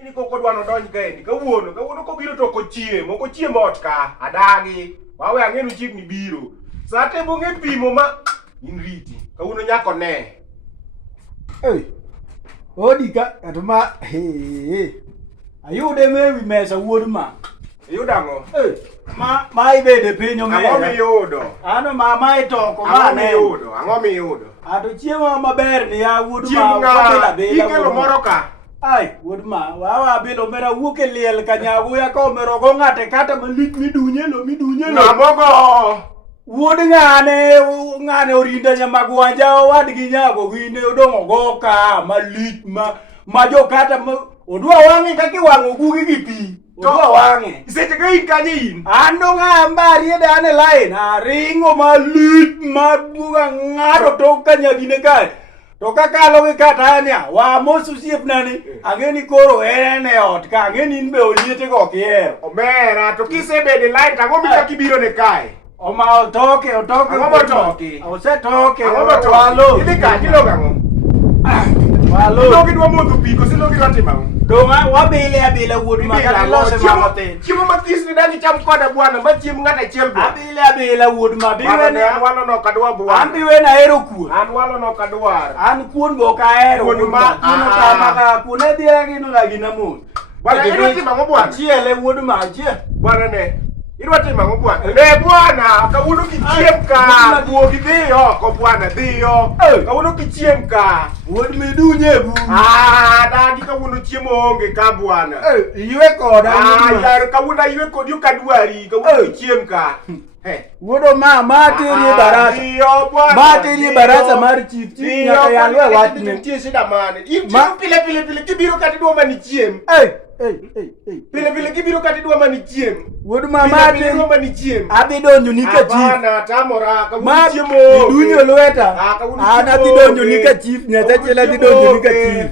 Ini koko dwano donj kaendi kawuono kobiro to kochiemo ot ka adagi wawe ang'enu chiegni biro sate bonge pimo ma in riti kawuono nyako ne odi ka atuma ayude mewi mesa wuod ma iyudo ang'o ma ibede pinyo me ang'o miyudo ano mama itoko ma ne ang'o miyudo ato chiemo maber ni ya wuod chiemo nga ikelo moro ka ai wuod ma wawa bilo mera wuke liel kanyagu ya ko mero go ngate kata malich midunye lo namogo wuod ngane orinda nyamagwanja wadgi nyago gine odongo go ka malich ma jo kata odwa wange kaki wango gugi gi pi odwa wange seche ka in kanye in ando ngamba riede ane line aringo malich mabuga ngado to kanyagine kae to kakalo gi kata anya wa mosu siep nani angeni koro ene ot ka angeni inbe oliete go kier omera to kisebede line tango mika kibiro ne kae oma otoke osetoke walo ili ka kilo gango walo logi dwa modho piko si logi dwa timo donga wabile abile wuod makata lose mamotin chiemo mathis ni dani cham koda bwana ma chiemo ngata chiel bo abile wuod mabiwene an walo no kadwa bwana ambiwena hero kuon an walo no kadwar an kuon bo ka hero kuon ma kuno ta maka kuone diagi no gina mun bwana idwa timo ngo bwana chiele wuod ma chie bwana ne idwa timo ngo bwana ne bwana kawuono kichiem ka buogi dhiyo ko bwana dhiyo kawuono kichiem ka wuod midunye bu dagi kawuono chiemo onge ka bwana iwe koda yar kawuono iwe kodi kadwari kawuono kichiem ka wuodo ma tiri barasa mar chief nyaka yalwe watne tie shida mane in pile kibiro kati dwa mani chiem pile kibiro kati dwa mani chiem wuod mama dwa mani chiem abi donjo nika chief bana tamora kawuono chiemo dunyo lweta ana bi donjo nika chief nyata chela bi donjo nika chief